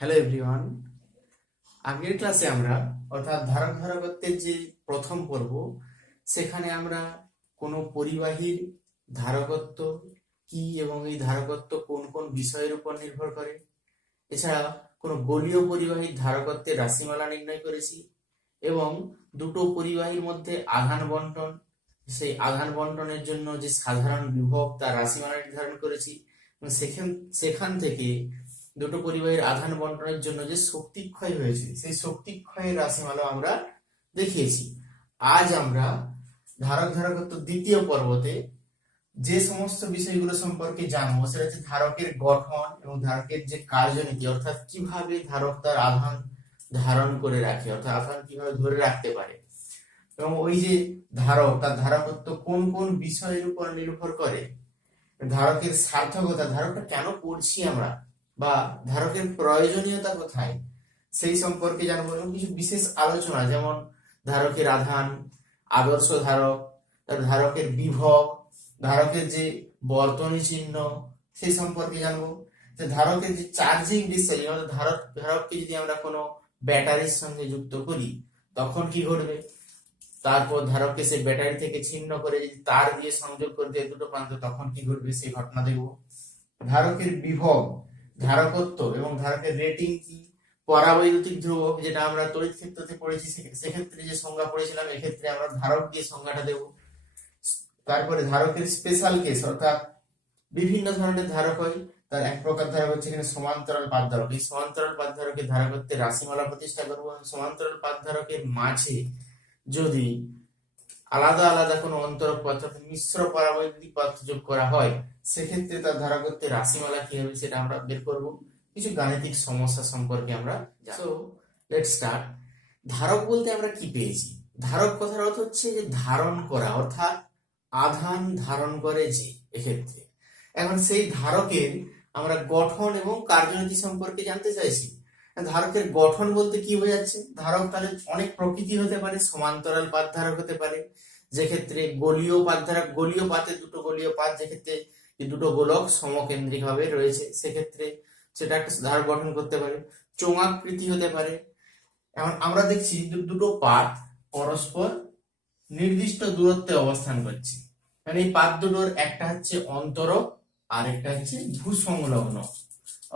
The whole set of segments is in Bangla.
Hello everyone. আগের ক্লাসে আমরা অর্থাৎ ধারক ধারকত্বের যে প্রথম পর্ব, সেখানে আমরা কোনো পরিবাহীর ধারকত্ব কি এবং এই ধারকত্ব কোন কোন বিষয়ের উপর নির্ভর করে, এছাড়া কোনো গোলীয় পরিবাহীর ধারকত্বের রাশিমালা নির্ণয় করেছি এবং দুটো পরিবাহীর মধ্যে আধান বন্টন, সেই আধান বন্টনের জন্য যে সাধারণ বিভব তার রাশিমালা নির্ধারণ করেছি এবং সেখান থেকে দুটো পরিবাহীর আধান বন্টনের জন্য যে শক্তি ক্ষয় হয়েছে সেই শক্তি ক্ষয়ের রাশিমালা আমরা দেখিয়েছি। আজ আমরা ধারক ধারকত্ব দ্বিতীয় পর্বতে যে সমস্ত বিষয়গুলো সম্পর্কে জানবো সেটা হচ্ছে ধারকের গঠন এবং ধারকের যে কার্যনীতি, অর্থাৎ কিভাবে ধারক তার আধান ধারণ করে রাখে, অর্থাৎ আধান কিভাবে ধরে রাখতে পারে, এবং ওই যে ধারক তার ধারকত্ব কোন কোন বিষয়ের উপর নির্ভর করে, ধারকের সার্থকতা, ধারকটা কেন পড়ছি আমরা, বা ধারকের প্রয়োজনীয়তা কোথায়, সেই সম্পর্কে জানবো। এবং কিছু বিশেষ আলোচনা, যেমন ধারকের আধান, আদর্শ ধারক, ধারকের বিভব, ধারকের যে বর্তনী চিহ্ন, সেই সম্পর্কে জানবো। যে ধারকের যে চার্জিং ডিসচার্জ, ধারককে যদি আমরা কোনো ব্যাটারির সঙ্গে যুক্ত করি তখন কি ঘটবে, তারপর ধারককে সেই ব্যাটারি থেকে ছিন্ন করে যদি তার দিয়ে সংযোগ করে দেয় দুটো প্রান্ত, তখন কি ঘটবে সেই ঘটনা দেখব। ধারকের বিভব, ধারকত্ব এবং ধারকের রেটিং কি, পরাবৈদ্যুতিক ধ্রুবক যেটা আমরা তড়িৎ ক্ষেত্রতে পড়েছি সেক্ষেত্রে যে সংজ্ঞা পড়েছিলাম, এক্ষেত্রে আমরা ধারক দিয়ে সংজ্ঞাটা দেব। তারপরে ধারকের স্পেশাল কেস, অর্থাৎ বিভিন্ন ধরনের ধারক হয়, তার এক প্রকার ধারক হচ্ছে এখানে সমান্তরাল পাত ধারক। এই সমান্তরাল পাত ধারকের ধারকত্বের রাশিমালা প্রতিষ্ঠা করবো। সমান্তরাল পাত ধারকের মাঝে যদি আলাদা আলাদা কোনো অন্তরক পথ, মিশ্র পরাবৈদ্যুতিক পথ যোগ করা হয়, সেক্ষেত্রে তার ধারকত্বের রাশিমালা কি হবে সেটা আমরা বের করব। কিছু গাণিতিক সমস্যা সম্পর্কে আমরা সো লেটস স্টার্ট। ধারক বলতে আমরা কি পেয়েছি? ধারক কথার অর্থ হচ্ছে যে ধারণ করা, অর্থাৎ আধান ধারণ করে যে, এক্ষেত্রে এখন সেই ধারকের আমরা গঠন এবং কার্যনীতি সম্পর্কে জানতে চাইছি। ধারকের গঠন বলতে কি বোঝাচ্ছে? ধারক তাহলে অনেক প্রকৃতি হতে পারে, সমান্তরাল পাত ধারক হতে পারে, যেক্ষেত্রে গোলীয় পাত ধারক, গোলীয় পাতে দুটো গোলীয় পাত, যেক্ষেত্রে দুটো গোলক সমকেন্দ্রিক ভাবে রয়েছে, সেক্ষেত্রে সেটা একটা ধারক গঠন করতে পারে। চোঙাকৃতি হতে পারে। এখন আমরা দেখছি দুটো পাত পরস্পর নির্দিষ্ট দূরত্বে অবস্থান করছে, মানে এই পাত দুটোর একটা হচ্ছে অন্তরক আর একটা হচ্ছে ভূসংলগ্ন,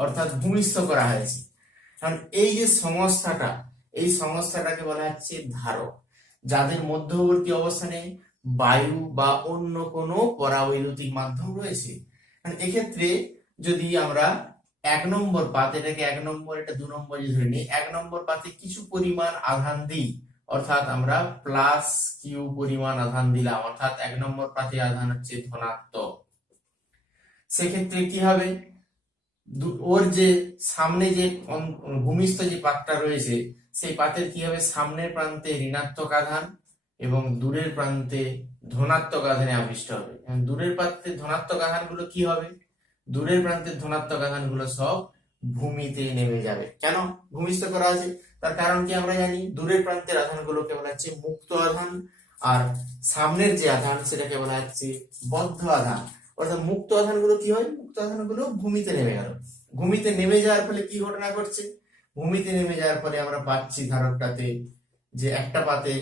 অর্থাৎ ভূমিস্থ করা হয়েছে। কারণ এই যে সংস্থাটা, এই সংস্থাটাকে বলা হচ্ছে ধারক, যাদের মধ্যবর্তী অবস্থানে বায়ু বা অন্য কোনো পরাবৈদ্যুতিক মাধ্যম রয়েছে। এক্ষেত্রে যদি আমরা এক নম্বর পাত, এটাকে এক নম্বর, এটা দু নম্বর ধরে নিই, এক নম্বর পাতে কিছু পরিমাণ আধান দিই, অর্থাৎ আমরা প্লাস কিউ পরিমাণ আধান দিলাম, অর্থাৎ এক নম্বর পাতে আধান হচ্ছে ধনাত্মক, সেক্ষেত্রে কি হবে, ওর যে সামনে যে ভূমিস্থ যে পাতটা রয়েছে সেই পাতের কি হবে, সামনের প্রান্তে ঋণাত্মক আধান এবং দূরের প্রান্তে ধনাত্মক আধানে আবিষ্ট হবে। দূরের প্রান্তে ধনাত্মক আধান গুলো কি হবে, দূরের প্রান্তের ধনাত্মক আধান গুলো সব ভূমিতে নেমে যাবে। কেন ভূমিস্থ করা আছে? তার কারণ কি আমরা জানি, দূরের প্রান্তের আধান গুলোকে বলা হচ্ছে মুক্ত আধান, আর সামনের যে আধান সেটাকে বলা হচ্ছে বদ্ধ আধান। অর্থাৎ মুক্ত আধান গুলো কি হয়, মুক্ত আধান গুলো ভূমিতে নেমে গেল। ভূমিতে নেমে যাওয়ার ফলে কি ঘটনা ঘটছে, ভূমিতে নেমে যাওয়ার ফলে আমরা পাচ্ছি ধারকটাতে যে একটা পাতে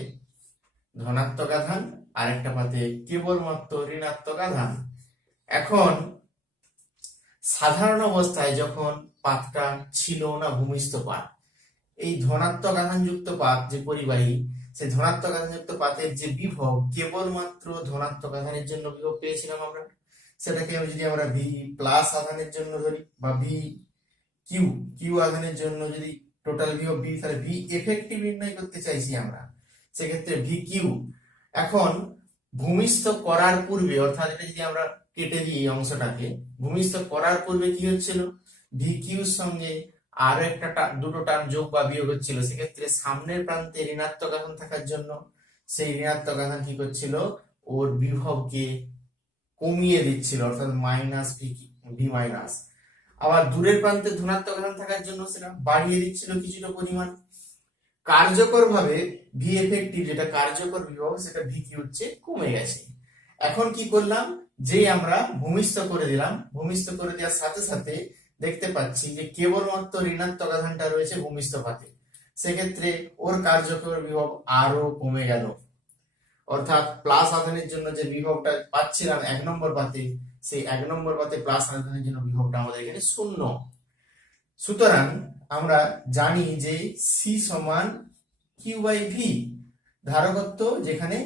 ধনাত্মক আধান আর একটা পাতে কেবলমাত্র ঋণাত্মক আধান। এখন সাধারণ অবস্থায় যখন পাতটা ছিল না ভূমিস্থ পাত, এই ধনাত্মক আধান যুক্ত পাত যে পরিবাহী, সেই ধনাত্মক আধান যুক্ত পাতের যে বিভব, কেবলমাত্র ধনাত্মক আধানের জন্য বিভব পেয়েছিলাম আমরা, সেটাকে যদি আমরা ভি প্লাস আধানের জন্য ধরি বা ভি কিউ আধানের জন্য যদি টোটাল ভি ভি, তাহলে ভি এফেক্টিভ নির্ণয় করতে চাইছি আমরা, সেক্ষেত্রে ভি কিউ। এখন ভূমিস্থ করার পূর্বে, অর্থাৎ এটা যদি আমরা কেটে দিই অংশটাকে, ভূমিস্থ করার পূর্বে কি হচ্ছিল, ভি কিউর সঙ্গে আরো একটা দুটো টার্ম যোগ বা বিয়োগ হচ্ছিল, সেক্ষেত্রে সামনের প্রান্তে ঋণাত্মক আধান থাকার জন্য সেই ঋণাত্মক আধান কি করছিল, ওর বিভবকে কমিয়ে দিচ্ছিল, অর্থাৎ মাইনাস ভি মাইনাস। আবার দূরের প্রান্তে ধনাত্মক আধান থাকার জন্য সেটা বাড়িয়ে দিচ্ছিল কিছুটা পরিমাণ। কার্যকর ভাবে ভি এফেক্টিভ, যেটা কার্যকর বিভব, সেটা ভি কিউ হচ্ছে কমে গেছে। এখন কি করলাম, যে আমরা ভূমিস্থ করে দিলাম, ভূমিস্থ করে দেওয়ার সাথে সাথে দেখতে পাচ্ছি যে কেবলমাত্র ঋণাত্মক আধানটা রয়েছে ভূমিস্থ পাতে, সেক্ষেত্রে ওর কার্যকর বিভব আরো কমে গেল। অর্থাৎ প্লাস আধানের জন্য যে বিভবটা পাচ্ছিলাম 1 নম্বর পাতে, সেই 1 নম্বর পাতে প্লাস আধানের জন্য বিভবটা আমাদের এখানে 0। সুতরাং আমরা জানি যে সি সমান কিউ বাই ভি, ধারকত্ব যেখানে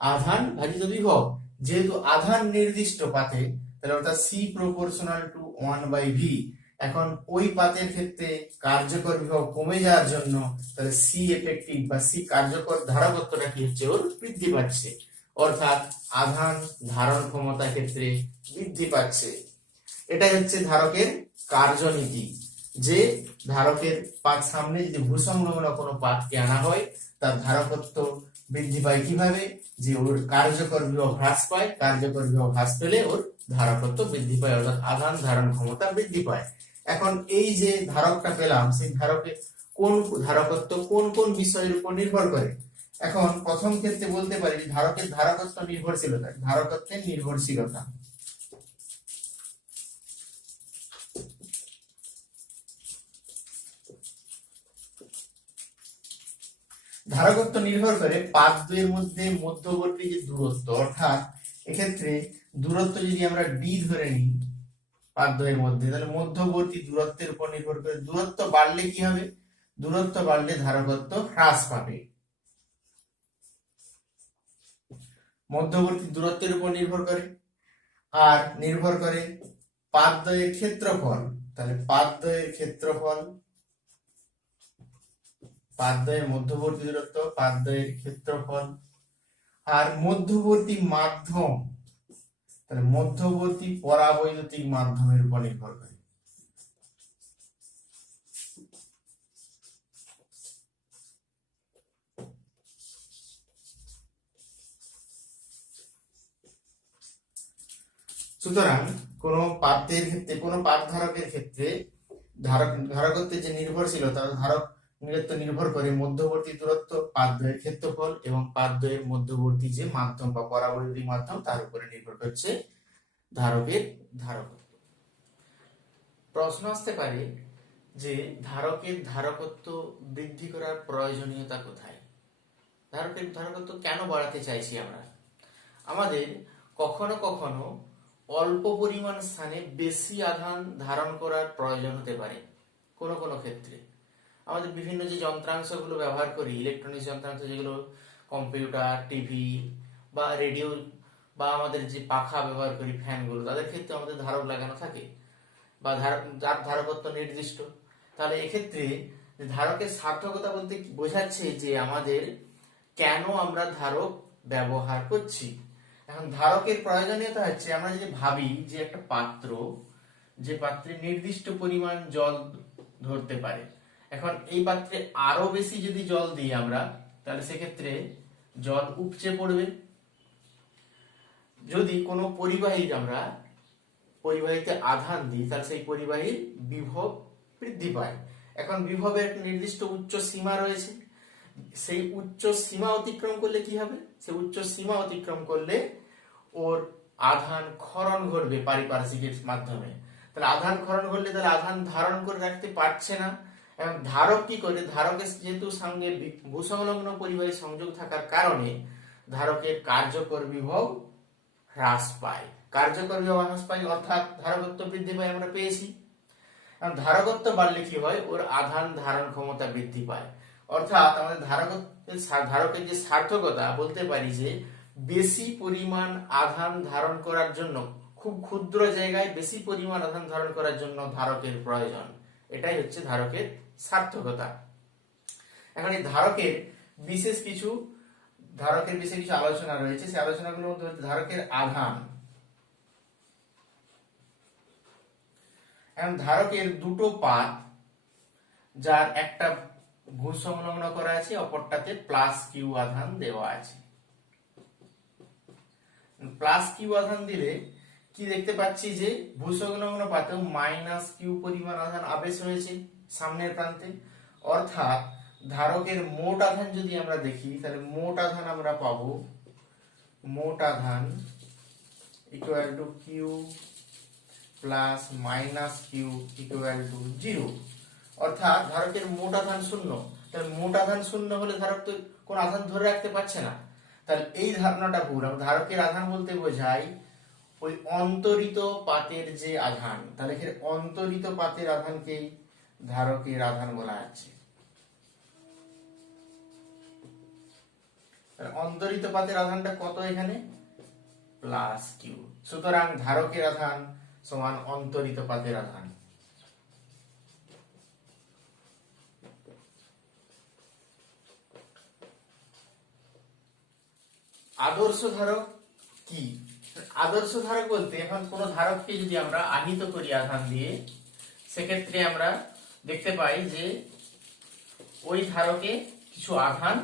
আধান ভাজিত বিভব, যেহেতু আধান নির্দিষ্ট পাতে, তাহলে অর্থাৎ সি প্রপোর্শনাল টু 1/v। এখন ওই পাতের ক্ষেত্রে কার্যকর বিভব কমে যাওয়ার জন্য তাহলে সি এফেক্টিভ বা সি কার্যকর ধারকত্বটা কি হচ্ছে, ওর বৃদ্ধি পাচ্ছে, অর্থাৎ আধান ধারণ ক্ষমতা ক্ষেত্রে বৃদ্ধি পাচ্ছে। এটাই হচ্ছে ধারকের কার্যনীতি, যে ধারকের সামনে যদি ভূসংলগ্ন কোনো পাতকে আনা হয়, তার ধারকত্ব বৃদ্ধি পায় কিভাবে, যে ওর কার্যকর বিভব হ্রাস পায়, কার্যকর বিভব হ্রাস পেলে ওর ধারকত্ব বৃদ্ধি পায়, অর্থাৎ আধান ধারণ ক্ষমতা বৃদ্ধি পায়। এখন এই যে ধারকটা পেলাম, সেই ধারকের কোন ধারকত্ব কোন কোন বিষয়ের উপর নির্ভর করে। এখন প্রথম ক্ষেত্রে বলতে পারি ধারকের ধারকত্ব নির্ভরশীলতা, ধারকত্বের নির্ভরশীলতা। ধারকত্ব নির্ভর করে পাত দুয়ের মধ্যে মধ্যবর্তী যে দূরত্ব, অর্থাৎ এক্ষেত্রে দূরত্ব যদি আমরা ডি ধরে নিই পাত দুয়ের মধ্যে, তাহলে মধ্যবর্তী দূরত্বের উপর নির্ভর করে। দূরত্ব বাড়লে কি হবে, দূরত্ব বাড়লে ধারকত্ব হ্রাস পাবে। মধ্যবর্তী দূরত্বের উপর নির্ভর করে। আর নির্ভর করে পাত দ্বয়ের ক্ষেত্রফল, তাহলে পাত দ্বয়ের ক্ষেত্রফল, পাত দ্বয়ের মধ্যবর্তী দূরত্ব, পাত দ্বয়ের ক্ষেত্রফল। আর মধ্যবর্তী মাধ্যম, তাহলে মধ্যবর্তী পরাবৈদ্যুতিক মাধ্যমের উপর নির্ভর করে। সুতরাং কোন পাতের ক্ষেত্রে, কোন পাত ধারকের ক্ষেত্রে ধারকত্বের যে নির্ভরশীলতা, ধারক নির্ভর করে মধ্যবর্তী দূরত্ব, পাত দ্বয়ের ক্ষেত্রফল এবং পাত দ্বয়ের মধ্যবর্তী যে মাধ্যম বা পরাবৈদ্যুতিক মাধ্যম, তার উপরে নির্ভর করছে ধারকের ধারকত্ব। প্রশ্ন আসতে পারে যে ধারকের ধারকত্ব বৃদ্ধি করার প্রয়োজনীয়তা কোথায়, ধারকের ধারকত্ব কেন বাড়াতে চাইছি আমরা। আমাদের কখনো কখনো অল্প পরিমাণ স্থানে বেশি আধান ধারণ করার প্রয়োজন হতে পারে। কোনো কোনো ক্ষেত্রে আমাদের বিভিন্ন যে যন্ত্রাংশগুলো ব্যবহার করি, ইলেকট্রনিক্স যন্ত্রাংশ, যেগুলো কম্পিউটার, টিভি বা রেডিও, বা আমাদের যে পাখা ব্যবহার করি, ফ্যানগুলো, তাদের ক্ষেত্রে আমাদের ধারক লাগানো থাকে বা যার ধারকত্ব নির্দিষ্ট। তাহলে এক্ষেত্রে ধারকের সার্থকতা বলতে বোঝাচ্ছে যে আমাদের কেন আমরা ধারক ব্যবহার করছি। এখন ধারকের প্রয়োজনীয়তা হচ্ছে, আমরা যদি ভাবি যে একটা পাত্র, যে পাত্রে নির্দিষ্ট পরিমাণ জল ধরতে পারে, এখন এই পাত্রে আরো বেশি যদি জল দিই আমরা, তাহলে সেক্ষেত্রে জল উপচে পড়বে। যদি কোনো পরিবাহীর আমরা পরিবাহীতে আধান দিই, তাহলে সেই পরিবাহীর বিভব বৃদ্ধি পায়। এখন বিভবের একটা নির্দিষ্ট উচ্চ সীমা রয়েছে, সেই উচ্চ সীমা অতিক্রম করলে কি হবে, সেই উচ্চ সীমা অতিক্রম করলে ওর আধান ক্ষরণ ঘটবে পারিপার্শ্বিকের মাধ্যমে। তাহলে আধান ক্ষরণ ঘটলে তাহলে আধান ধারণ করে রাখতে পারছে না, এবং ধারক কি করে, ধারকের যেহেতু সঙ্গে ভূসংলগ্ন পরিবাহী সংযোগ থাকার কারণে ধারকের কার্যকর বিভব হ্রাস পায়। কার্যকর বিভব হ্রাস পায় অর্থাৎ ধারকত্ব বৃদ্ধি পায়, আমরা পেয়েছি। ধারকত্ব বাড়লে কি হয়, ওর আধান ধারণ ক্ষমতা বৃদ্ধি পায়। অর্থাৎ আমাদের ধারকের যে সার্থকতা বলতে পারি যে বেশি পরিমাণ আধান ধারণ করার জন্য, খুব ক্ষুদ্র জায়গায় বেশি পরিমাণ আধান ধারণ করার জন্য ধারকের প্রয়োজন। এটাই হচ্ছে ধারকের সার্থকতা। এখন এই ধারকের বিশেষ কিছু আলোচনা রয়েছে, সেই আলোচনাগুলোর মধ্যে হচ্ছে ধারকের আধান। এখন ধারকের দুটো পাত, যার একটা ভূসংলগ্ন করা আছে, অপরটাতে প্লাস কিউ আধান দেওয়া আছে। প্লাস কিউ আধান দিলে কি দেখতে পাচ্ছি যে ভূসংলগ্ন পাতেও মাইনাস কিউ পরিমাণ আধান আবেশ রয়েছে সামনের প্রান্তে। অর্থাৎ ধারকের মোট আধান যদি আমরা দেখি, তাহলে মোট আধান আমরা পাবো, মোট আধান equal to Q plus minus Q equal to 0। অর্থাৎ ধারকের মোট আধান শূন্য। তাহলে মোট আধান শূন্য হলে ধারক তো কোন আধান ধরে রাখতে পারছে না। তাহলে এই ধারণাটা ভুল। ধারকের আধান বলতে বোঝায় ওই অন্তরিত পাতের যে আধান। তাহলে এখানে অন্তরিত পাতের আধানকেই ধারকের আধান বলা হচ্ছে। অন্তরিত পাতের আধানটা কত এখানে? Plus Q. সুতরাং ধারকের আধান সমান অন্তরিত পাতের আধান। আদর্শ ধারক কি? আদর্শ ধারক বলতে এখন কোন ধারককে যদি আমরা আহিত করি আধান দিয়ে, সেক্ষেত্রে আমরা দেখতে পাই যে ওই ধারকে কিছু আধান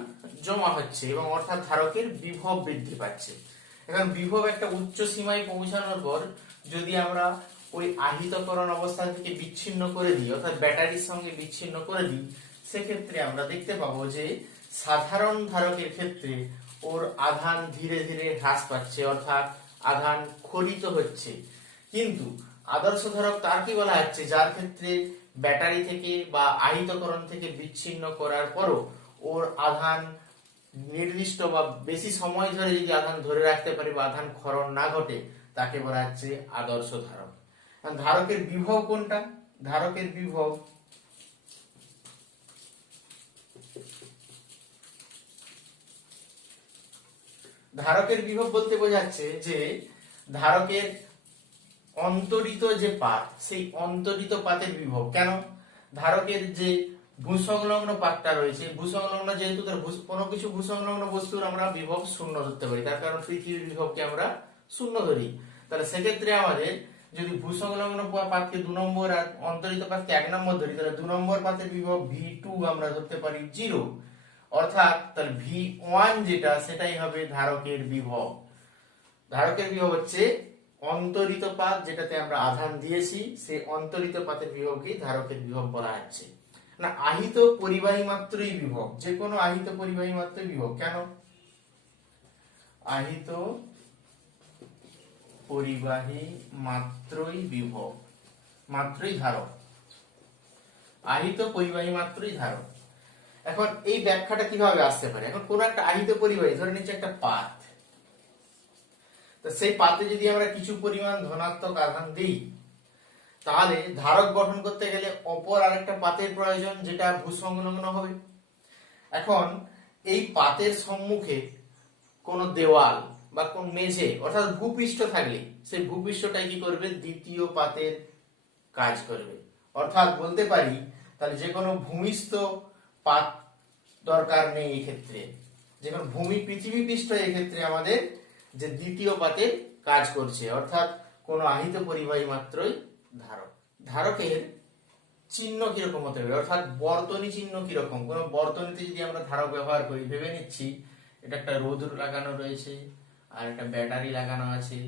জমা হচ্ছে এবং অর্থাৎ ধারকের বিভব বৃদ্ধি পাচ্ছে। এখন বিভব একটা উচ্চ সীমায় পৌঁছানোর পর যদি আমরা ওই আহিতকরণ অবস্থা থেকে বিচ্ছিন্ন করে দিই, অর্থাৎ ব্যাটারির সঙ্গে বিচ্ছিন্ন করে দিই, সেক্ষেত্রে আমরা দেখতে পাবো যে সাধারণ ধারকের ক্ষেত্রে ওর আধান ধীরে ধীরে হ্রাস পাচ্ছে, অর্থাৎ আধান ক্ষরিত হচ্ছে। কিন্তু আদর্শ ধারক তার কি বলা হচ্ছে, যার ক্ষেত্রে ব্যাটারি থেকে বা আহিতকরণ থেকে বিচ্ছিন্ন করার পরও ওর আধান নির্দিষ্ট বা বেশি সময় ধরে যদি আধান ধরে রাখতে পারে বা আধান ক্ষরণ না ঘটে, তাকে বলা হচ্ছে আদর্শ ধারক। ধারকের বিভব কোনটা? ধারকের বিভব বলতে বোঝাচ্ছে যে ধারকের অন্তরিত যে পাত, সেই অন্তরিত পাতের বিভব। কেন? ধারকের যে ভূসংলগ্ন পাতটা রয়েছে, ভূসংলগ্ন যেহেতু কোনো কিছু ভূসংলগ্ন বস্তুর আমরা বিভব শূন্য ধরতে পারি, তার কারণ পৃথিবীর বিভবকে আমরা শূন্য ধরি। তাহলে সেক্ষেত্রে আমাদের যদি ভূসংলগ্ন পাতকে 2 নম্বর আর অন্তরিত পাতকে 1 নম্বর ধরি, তাহলে 2 নম্বর পাতের বিভব V2 আমরা ধরতে পারি 0। অর্থাৎ তাহলে V1 যেটা, সেটাই হবে ধারকের বিভব। ধারকের বিভব হচ্ছে অন্তরিত পাত, যেটাতে আমরা আধান দিয়েছি, সেই অন্তরিত পাতের বিভবকে ধারকের বিভব বলা হচ্ছে। না, আহিত পরিবাহী মাত্রই বিভব, যে কোনো আহিত পরিবাহী মাত্রই বিভব। কেন? আহিত পরিবাহী মাত্রই বিভব, মাত্রই ধারক। আহিত পরিবাহী মাত্রই ধারক। এখন এই ব্যাখ্যাটা কিভাবে আসতে পারে? এখন কোন একটা আহিত পরিবাহী, ধরে নিচ্ছে একটা পাত, তো সেই পাতে যদি আমরা কিছু পরিমাণ ধনাত্মক আধান দিই, তাহলে ধারক গঠন করতে গেলে অপর আরেকটা পাতের প্রয়োজন, যেটা ভূসংলগ্ন হবে। এখন এই পাতের সম্মুখে কোন দেওয়াল বা কোন মেঝে অর্থাৎ ভূপৃষ্ঠ থাকলে, সেই ভূপৃষ্ঠটাই কি করবে? দ্বিতীয় পাতের কাজ করবে। অর্থাৎ বলতে পারি তাহলে যে কোনো ভূমিস্থ পাত দরকার নেই এই ক্ষেত্রে, যে কোনো পৃথিবী পৃষ্ঠ এই ক্ষেত্রে আমাদের যে দ্বিতীয় পাতের কাজ করছে। অর্থাৎ কোন আহিত পরিবাহী মাত্রই ধারক। ধারকের চিহ্ন কিরকম হতে হবে, অর্থাৎ বর্তনী চিহ্ন কিরকম? কোন বর্তনীতে যদি আমরা ধারক ব্যবহার করি, ভেবে নিচ্ছি এটা একটা রোধ লাগানো রয়েছে আর একটা ব্যাটারি লাগানো আছে,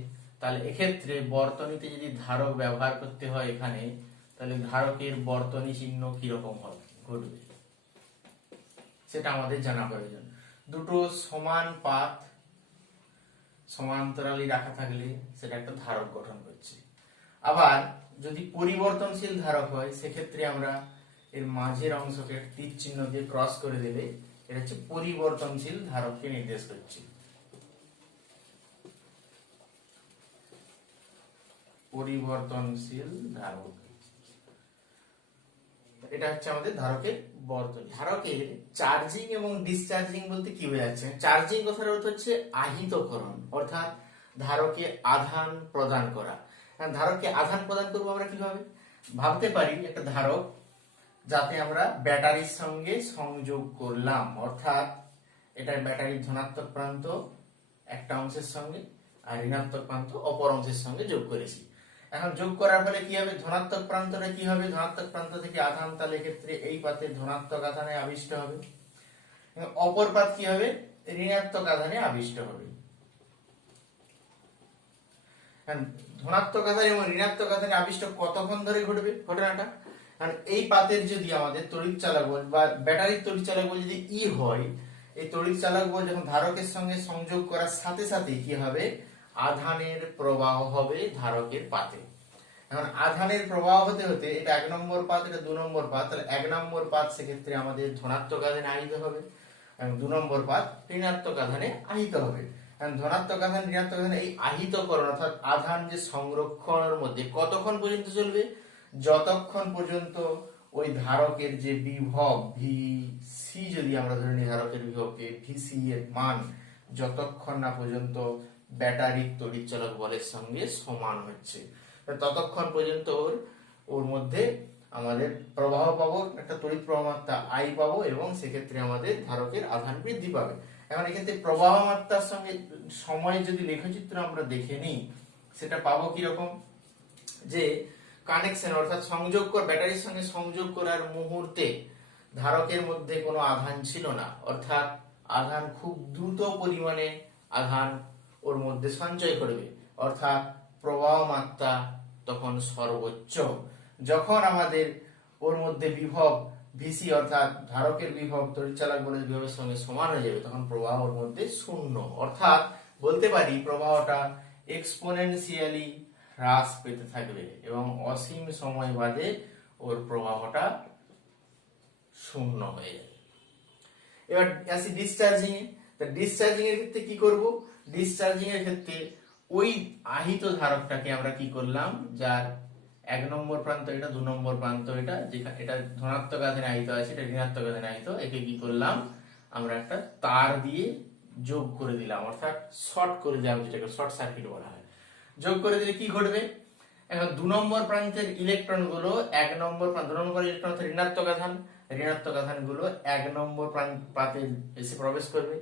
তাহলে এক্ষেত্রে বর্তনীতে যদি ধারক ব্যবহার করতে হয় এখানে, তাহলে ধারকের বর্তনী চিহ্ন কিরকম হবে, ঘটবে, সেটা আমাদের জানা প্রয়োজন। দুটো সমান পাত সমান্তরালি রাখা থাকলে সেটা একটা ধারক গঠন করছে। আবার যদি পরিবর্তনশীল ধারক হয়, সেক্ষেত্রে আমরা এর মাঝের অংশকে তীর চিহ্ন দিয়ে ক্রস করে দিলে এটা হচ্ছে পরিবর্তনশীল ধারককে নির্দেশ করছে। পরিবর্তনশীল ধারক, এটা হচ্ছে আমাদের ধারকের বর্তনী। ধারকের চার্জিং এবং ডিসচার্জিং বলতে কি বোঝাচ্ছে? চার্জিং কথার অর্থ হচ্ছে আহিতকরণ, অর্থাৎ ধারকে আধান প্রদান করা। ধারককে আধান প্রদান করবো আমরা কিভাবে? ভাবতে পারি একটা ধারক যাতে আমরা ব্যাটারির সঙ্গে সংযোগ করলাম, অর্থাৎ এটার ব্যাটারির ধনাত্মক প্রান্ত একটা অংশের সঙ্গে আর ঋণাত্মক প্রান্ত অপর অংশের সঙ্গে যোগ করেছি। এখন যোগ করার ফলে কি হবে? ধনাত্মক প্রান্তটা কি হবে? ধনাত্মক প্রান্ত থেকে আধান, তাহলে ক্ষেত্রে এই পাতে ধনাত্মক আধানে আবিষ্ট হবে, অপর পাত কি হবে? ঋণাত্মক আধানে আবিষ্ট হবে। ধনাত্মক আধান এবং ঋণাত্মক আধানে আবিষ্ট কতক্ষণ ধরে ঘটবে ঘটনাটা? কারণ এই পাতের যদি আমাদের তড়িৎ চালক বল বা ব্যাটারির তড়িৎ চালক বল যদি ই হয়, এই তড়িৎ চালক বল যখন ধারকের সঙ্গে সংযোগ করার সাথে সাথে কি হবে? আধানের প্রবাহ হবে ধারকের পাতে। এখন আধানের প্রবাহ হতে হতে এটা 1 নম্বর পাত, এটা 2 নম্বর পাত, তাহলে 1 নম্বর পাত সেক্ষেত্রে আমাদের ধনাত্মক আধানে আহিত হবে এবং 2 নম্বর পাত ঋণাত্মক আধানে আহিত হবে। এখন ধনাত্মক আধান ঋণাত্মক আধানে এই আহিতকরণ অর্থাৎ আধান যে সংরক্ষণের মধ্যে কতক্ষণ পর্যন্ত চলবে, যতক্ষণ পর্যন্ত ওই ধারকের যে বিভব ভিসি, যদি আমরা ধরে নিই ধারকের বিভবকে ভিসি এর মান যতক্ষণ না পর্যন্ত ব্যাটারির তড়িৎচালক বলের সঙ্গে সমান হচ্ছে, ততক্ষণ পর্যন্ত ওর মধ্যে আমাদের প্রবাহ পাবো, একটা তড়িৎ প্রবাহ মাত্রা আই পাবো এবং সেক্ষেত্রে আমাদের ধারকের আধান বৃদ্ধি পাবে। এখন এক্ষেত্রে প্রবাহ মাত্রার সঙ্গে সময় যদি লেখচিত্র আমরা দেখে নিই, সেটা পাবো কিরকম, যে কানেকশন অর্থাৎ সংযোগ ব্যাটারির সঙ্গে সংযোগ করার মুহূর্তে ধারকের মধ্যে কোনো আধান ছিল না, অর্থাৎ আধান খুব দ্রুত পরিমাণে আধান ওর মধ্যে সঞ্চয় করবে, অর্থাৎ প্রবাহ মাত্রা তখন সর্বোচ্চ। যখন আমাদের ওর মধ্যে বিভব ভিসি অর্থাৎ ধারকের বিভব তড়িৎচালক বলের বিভবের সঙ্গে সমান হয়ে যাবে, তখন প্রবাহ ওর মধ্যে শূন্য, অর্থাৎ বলতে পারি প্রবাহটা এক্সপোনেনশিয়ালি হ্রাস পেতে থাকবে এবং অসীম সময় বাদে ওর প্রবাহটা শূন্য হয়ে যাবে। এবার আসি ডিসচার্জিং এ। তা ডিসচার্জিং এর ক্ষেত্রে কি করব, ডিসচার্জিং এর ক্ষেত্রে ওই আহিত ধারকটাকে আমরা কি করলাম, যার 1 নম্বর প্রান্ত এটা, 2 নম্বর প্রান্ত এটা, যেখানে এটা ধনাত্মক আধানে আহিত আছে, এটা ঋণাত্মক আধানে আহিত, একে কি করলাম আমরা একটা তার দিয়ে যোগ করে দিলাম, অর্থাৎ শর্ট করে দিলাম, যেটাকে শর্ট সার্কিট বলা হয়। যোগ করে দিলে কি ঘটবে, এখন 2 নম্বর প্রান্তের ইলেকট্রন গুলো 1 নম্বর প্রান্ত, 2 নম্বর ইলেকট্রন অর্থাৎ ঋণাত্মক আধান গুলো 1 নম্বর প্রান্তে এসে প্রবেশ করবে।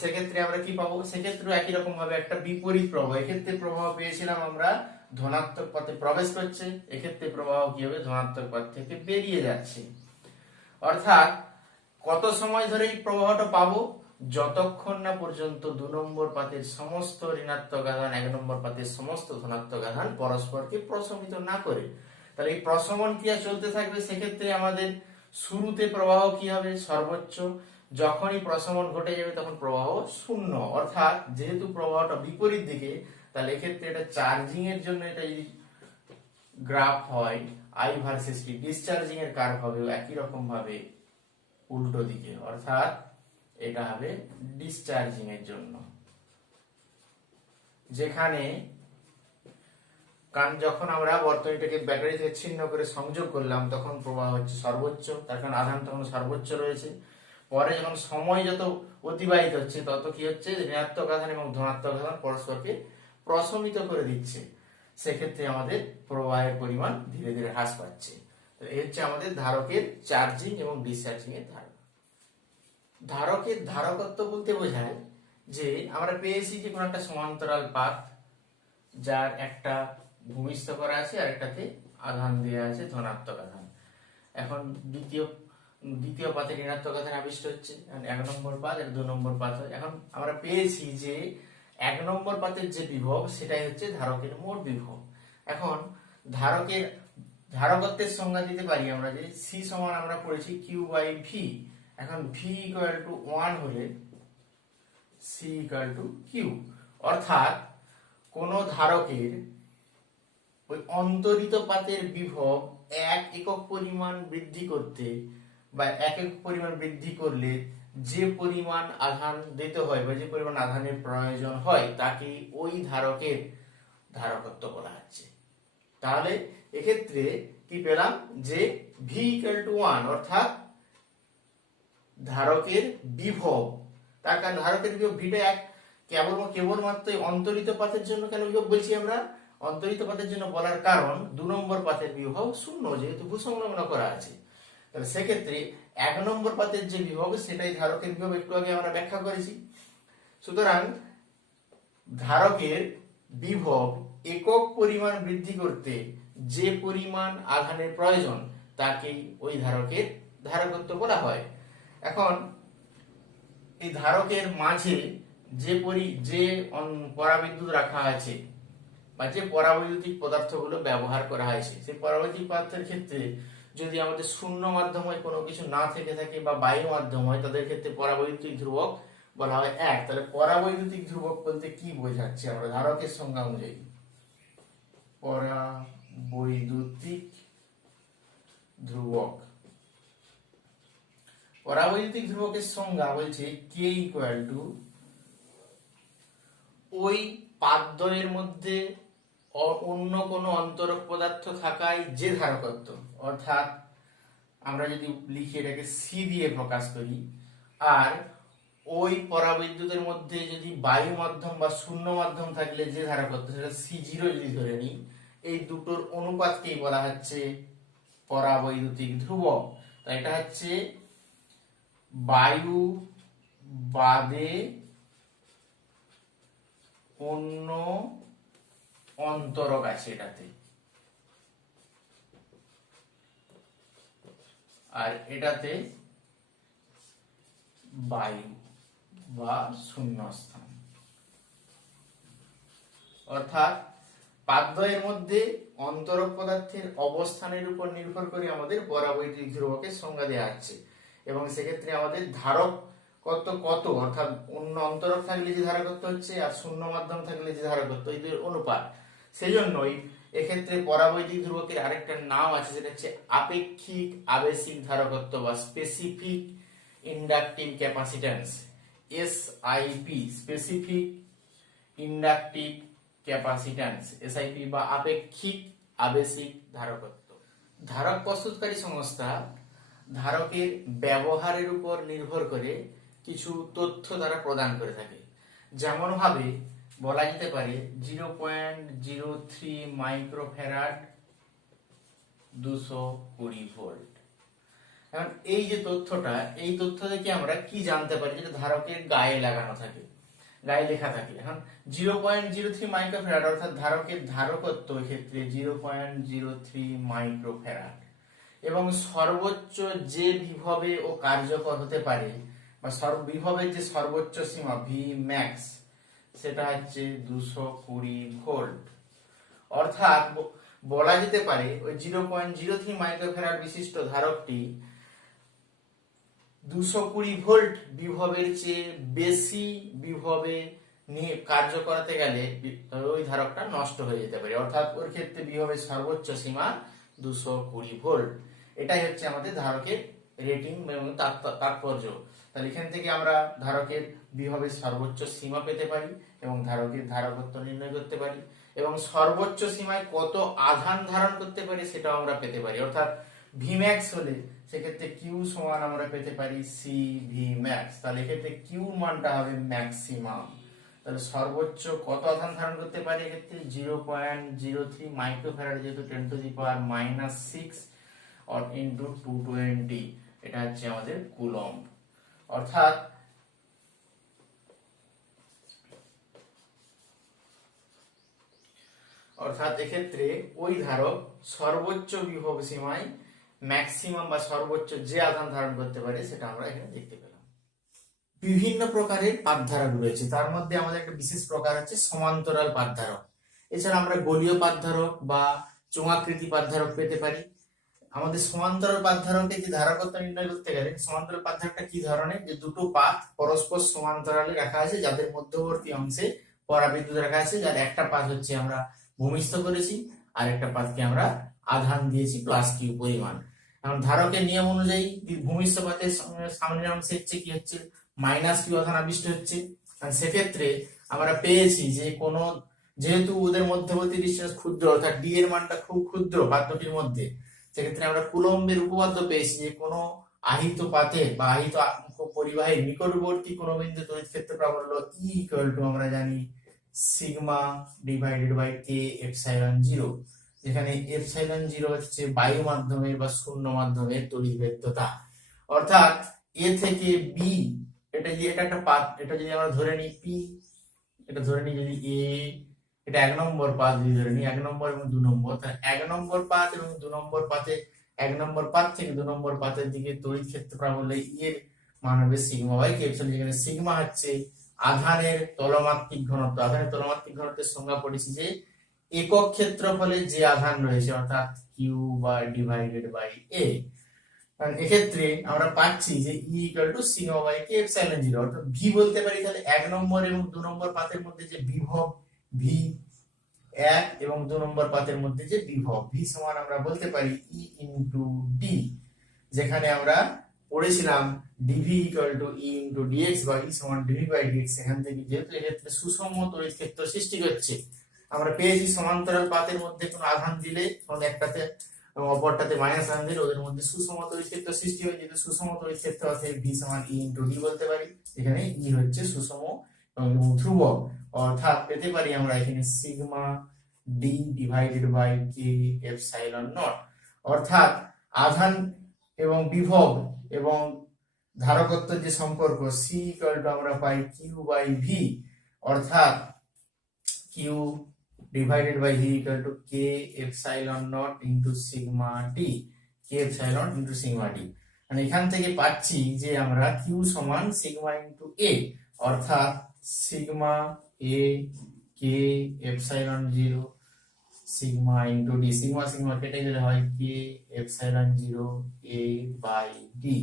সেক্ষেত্রে আমরা কি পাবো, সেক্ষেত্রে একই রকম ভাবে একটা বিপরীত প্রবাহ, এক্ষেত্রে প্রবাহ পেয়েছিলাম আমরা ধনাত্মক পথে প্রবেশ করছে, এক্ষেত্রে প্রবাহ কি হবে ধনাত্মক পথ থেকে বেরিয়ে যাচ্ছে। অর্থাৎ কত সময় ধরে এই প্রবাহটা পাবো, যতক্ষণ না পর্যন্ত 2 নম্বর পাতের সমস্ত ঋণাত্মক আধান 1 নম্বর পাতের সমস্ত ধনাত্মক আধান পরস্পরকে প্রশমিত না করে। তাহলে এই প্রশমন ক্রিয়া চলতে থাকবে, সেক্ষেত্রে আমাদের শুরুতে প্রবাহ কি হবে সর্বোচ্চ, যখনই প্রশমন ঘটে যাবে তখন প্রবাহ শূন্য, অর্থাৎ যেহেতু প্রবাহটা বিপরীত দিকে, তাহলে এক্ষেত্রে এটা চার্জিং এর জন্য এটা যদি গ্রাফ হয় আই ভার্সেস টি, ডিসচার্জিং এর কার্ভ হবে একই রকম ভাবে উল্টো দিকে, অর্থাৎ এটা হবে ডিসচার্জিং এর জন্য, যেখানে কারণ যখন আমরা বর্তনীটাকে ব্যাটারি থেকে ছিন্ন করে সংযোগ করলাম তখন প্রবাহ হচ্ছে সর্বোচ্চ, তার কারণ আধান তখন সর্বোচ্চ রয়েছে। পরে যখন সময় যত অতিবাহিত হচ্ছে তত কি হচ্ছে, ঋণাত্মক আধান এবং ধনাত্মক আধান পরস্পরকে প্রশমিত করে দিচ্ছে, সেক্ষেত্রে আমাদের প্রবাহের পরিমাণ ধীরে ধীরে হ্রাস পাচ্ছে। এই হচ্ছে আমাদের ধারকের চার্জিং এবং ডিসচার্জিং এর ধারক। ধারকের ধারকত্ব বলতে বোঝায় যে আমরা পেয়েছি যে কোনো একটা সমান্তরাল পাত, যার একটা ভূমিস্থ করা আছে আর একটাতে আধান দেওয়া আছে ধনাত্মক আধান। এখন দ্বিতীয় পাতে ঋণাত্মক আধান আবিষ্ট হচ্ছে, 1 নম্বর পাত আর 2 নম্বর পাত। এখন আমরা পেয়েছি যে 1 নম্বর পাতের যে বিভব সেটাই হচ্ছে ধারকের মোট বিভব। এখন ধারকত্বের সংজ্ঞা দিতে পারি আমরা যে সি সমান আমরা পড়েছি কিউ বাই ভি। এখন ভি ইকুয়াল টু 1 হলে সি ইকুয়াল টু কিউ, অর্থাৎ কোন ধারকের ওই অন্তরিত পাতের বিভব 1 একক পরিমাণ বৃদ্ধি করতে বা 1 একক পরিমাণ বৃদ্ধি করলে যে পরিমাণ আধান দিতে হয় বা যে পরিমাণ আধানের প্রয়োজন হয় তাকে ওই ধারকের ধারকত্ব বলা হচ্ছে। তাহলে এক্ষেত্রে কি পেলাম যে ভি ইকুয়াল টু 1, অর্থাৎ ধারকের বিভব, তার কারণ ধারকের বিভব ভিটা 1 কেবলমাত্র অন্তরিত পাতের জন্য কেন বিভব বলছি আমরা, অন্তরিত পাতের জন্য বলার কারণ 2 নম্বর পাতের বিভব শূন্য, যেহেতু ভূসংলগ্ন করা আছে। তাহলে সেক্ষেত্রে 1 নম্বর পাতের যে বিভব সেটাই ধারকের বিভব, একটু আগে আমরা ব্যাখ্যা করেছি। সুতরাং ধারকের বিভব একক পরিমাণ বৃদ্ধি করতে যে পরিমাণ আধানের প্রয়োজন তাকেই ওই ধারকের ধারকত্ব বলা হয়। এখন এই ধারকের মাঝে যে পরাবিদ্যুৎ রাখা আছে বা যে পরাবৈদ্যুতিক পদার্থগুলো ব্যবহার করা হয়েছে, সেই পরাবৈদ্যুতিক পদার্থের ক্ষেত্রে যদি আমাদের শূন্য মাধ্যম হয়, কোনো কিছু না থেকে থাকে বা বায়ু মাধ্যম হয়, তাদের ক্ষেত্রে পরাবৈদ্যুতিক ধ্রুবক বলা হয় 1। তাহলে পরাবৈদ্যুতিক ধ্রুবক বলতে কি বোঝাচ্ছে আমরা ধারকের সংজ্ঞা অনুযায়ী, পরাবৈদ্যুতিক পরাবৈদ্যুতিক ধ্রুবক। পরাবৈদ্যুতিক ধ্রুবকের সংজ্ঞা বলছে কে ইকুয়াল টু ওই পাদদ্বয়ের মধ্যে অন্য কোনো অন্তরক পদার্থ থাকায় যে ধারকত্ব, অর্থাৎ আমরা যদি লিখে এটাকে সি দিয়ে প্রকাশ করি, আর ওই পরাবৈদ্যুতের মধ্যে যদি বায়ু মাধ্যম বা শূন্য মাধ্যম থাকলে যে ধারকত্ব, সেটা C0 যদি ধরে নিই, এই দুটোর অনুপাতকেই বলা হচ্ছে পরাবৈদ্যুতিক ধ্রুবক। তাই এটা হচ্ছে বায়ু বাদে অন্য অন্তরক আছে এটাতে, আর এটাতে বায়ু বা শূন্যস্থান। অর্থাৎ পাদদ্বয়ের মধ্যে অন্তরক পদার্থের অবস্থানের উপর নির্ভর করে আমাদের পরাবৈদ্যুতিক ধ্রুবকের সংজ্ঞা দেওয়া আছে, এবং সেক্ষেত্রে আমাদের ধারক কত অর্থাৎ অন্য অন্তরক থাকলে যে ধারকত্ব হচ্ছে আর শূন্য মাধ্যম থাকলে যে ধারকত্ব, এই দুই অনুপাত। সেই জন্যই এক্ষেত্রে পরাবৈদ্যুতিক ধ্রুবকের আরেকটা নাম আছে, সেটা হচ্ছে আপেক্ষিক আবেশিক ধারকত্ব বা specific inductive capacitance, SIP, specific inductive capacitance, SIP বা আপেক্ষিক আবেশিক ধারকত্ব। ধারক প্রস্তুতকারী সংস্থা ধারকের ব্যবহারের উপর নির্ভর করে কিছু তথ্য তারা প্রদান করে থাকে। যেমন ভাবে বলা যেতে পারে 0.03 মাইক্রোফ্যারাড 220 ভোল্ট। এখন এই যে তথ্যটা, এই তথ্য থেকে আমরা কি জানতে পারি, যেটা ধারকের গায়ে লাগানো থাকে, গায়ে লেখা থাকে। এখন 0.03 মাইক্রোফ্যারাড অর্থাৎ ধারকের ধারকত্ব ক্ষেত্রে 0.03 মাইক্রোফ্যারাড, এবং সর্বোচ্চ যে বিভবে ও কার্যকর হতে পারে বা বিভবের যে সর্বোচ্চ সীমা ভি ম্যাক্স, সেটা হচ্ছে 220 ভোল্ট। অর্থাৎ বলা যেতে পারে ওই 0.03 মাইক্রোফ্যারাড বিশিষ্ট ধারকটি 220 ভোল্ট বিভবের চেয়ে বেশি বিভবে নিয়ে কার্য করাতে গেলে ওই ধারকটা নষ্ট হয়ে যেতে পারে। অর্থাৎ ওর ক্ষেত্রে বিভবের সর্বোচ্চ সীমা 220 ভোল্ট। এটাই হচ্ছে আমাদের ধারকের রেটিং এবং তাৎপর্য। তাহলে এখান থেকে আমরা ধারকের বিভবের সর্বোচ্চ সীমা পেতে পারি এবং ধারকের ধারকত্ব নির্ণয় করতে পারি, এবং সর্বোচ্চ সীমায় কত আধান ধারণ করতে পারি সেটাও আমরা পেতে পারি। অর্থাৎ ভিম্যাক্স হলে সেক্ষেত্রে কিউ সমান আমরা পেতে পারি সি ভি ম্যাক্স। তাহলে এক্ষেত্রে কিউ মানটা হবে ম্যাক্সিমাম। তাহলে সর্বোচ্চ কত আধান ধারণ করতে পারি, এক্ষেত্রে 0.03 মাইক্রোফ্যারাড, যেহেতু 10⁻⁶ or into 220, এটা হচ্ছে আমাদের কুলম্ব। অর্থাৎ এক্ষেত্রে ওই ধারক সর্বোচ্চ বিভব সীমায় ম্যাক্সিমাম বা সর্বোচ্চ যে আধান ধারণ করতে পারে সেটা আমরা এখানে দেখতে পেলাম। বিভিন্ন প্রকারের পাদধারক রয়েছে, তার মধ্যে আমাদের একটা বিশেষ প্রকার হচ্ছে সমান্তরাল পাদধারক। এছাড়া আমরা গোলীয় পাদধারক বা চোঙাকৃতি পাদধারক পেতে পারি। আমাদের সমান্তরাল পাদধারকে যে ধারকত্ব নির্ণয় করতে গেলে, সমান্তরাল পাদধারকটা কি ধরনের, যে দুটো পাত পরস্পর সমান্তরালে রাখা আছে, যাদের মধ্যবর্তী অংশে পরাবিদ্যুৎ রাখা আছে, যার একটা পাত হচ্ছে আমরা ভূমিস্থ করেছি আর একটা পাতকে আমরা আধান দিয়েছি +q পরিমাণ। এখন ধারকের নিয়ম অনুযায়ী ভূমিস্থ পাতের সামনের অংশে হচ্ছে কি হচ্ছে -q আধান আবিষ্ট হচ্ছে। আর সেক্ষেত্রে আমরা পেয়েছি যে যেহেতু ওদের মধ্যবর্তী ডিসটেন্স ক্ষুদ্র, অর্থাৎ d এর মানটা খুব ক্ষুদ্র পাত দুটির মধ্যে, সেক্ষেত্রে আমরা কুলম্বের উপপাদ্য পেয়েছি যে কোনো আহিত পাতে বা আহিত পরিবাহীর নিকটবর্তী কোনো বিন্দু তড়িৎ ক্ষেত্র প্রাবল্য E = আমরা জানি σ/k ε0, যেখানে ε0 হচ্ছে বায়ু মাধ্যমের বা শূন্য মাধ্যমের তড়িৎভেদ্যতা। অর্থাৎ A থেকে B, এটা একটা পাত, এটা যদি আমরা ধরে নিই P, এটা ধরে নিই যদি A, এটা 1 নম্বর পাত যদি ধরে নিই, 1 নম্বর এবং 2 নম্বর, তাহলে 1 নম্বর পাত এবং 2 নম্বর পাতে 1 নম্বর পাত থেকে 2 নম্বর পাতের দিকে তড়িৎ ক্ষেত্র প্রাবল্য E এর মান হবে σ/k, যেখানে সিগমা হচ্ছে আধানের তলমাত্রিক ঘনত্ব। আধানের তলমাত্রিক ঘনত্বের সংজ্ঞা পড়েছি যে একক ক্ষেত্রফলে যে আধান রয়েছে, অর্থাৎ q /a। এক্ষেত্রে আমরা পাচ্ছি যে E = σ/k ε0, অর্থাৎ v বলতে পারি তাহলে 1 নম্বর এবং 2 নম্বর পাতের মধ্যে যে বিভব v, 1 এবং 2 নম্বর পাতের মধ্যে যে বিভব ভি সমান আমরা বলতে পারি ই ইনটু ডি, যেখানে আমরা পড়েছিলাম dV equal to E into dx বা ই সমান ডিভি বাই ডিএক্স। এখান থেকে যেহেতু এক্ষেত্রে সুষম তড়িৎ ক্ষেত্র সৃষ্টি হচ্ছে, আমরা পেয়েছি সমান্তরাল পাতের মধ্যে কোনো আধান দিলে, কোন একটাতে এবং অপরটাতে মাইনাস আধান দিলে ওদের মধ্যে সুষম তড়িৎ ক্ষেত্র সৃষ্টি হয়। যেহেতু সুষম তড়িৎ ক্ষেত্র আছে, ভি সমান ই ইনটু ডি বলতে পারি। এখানে ই হচ্ছে সুষম এবং ধ্রুবক, অর্থাৎ পেতে পারি আমরা এখানে sigma D divided by K epsilon naught. অর্থাৎ আধান এবং বিভব এবং ধারকত্বের যে সম্পর্ক সি ইকুয়াল টু আমরা পাই কিউ বাই ভি, অর্থাৎ Q divided by V equal to K epsilon not into sigma T, K epsilon into sigma T. মানে এখান থেকে পাচ্ছি যে আমরা কিউ সমান সিগমা ইনটু এ, অর্থাৎ সিগমা এ কে epsilon 0 sigma into D, sigma sigma কেটে গেলে হয় কে এপসাইলন 0 এ বাই ডি।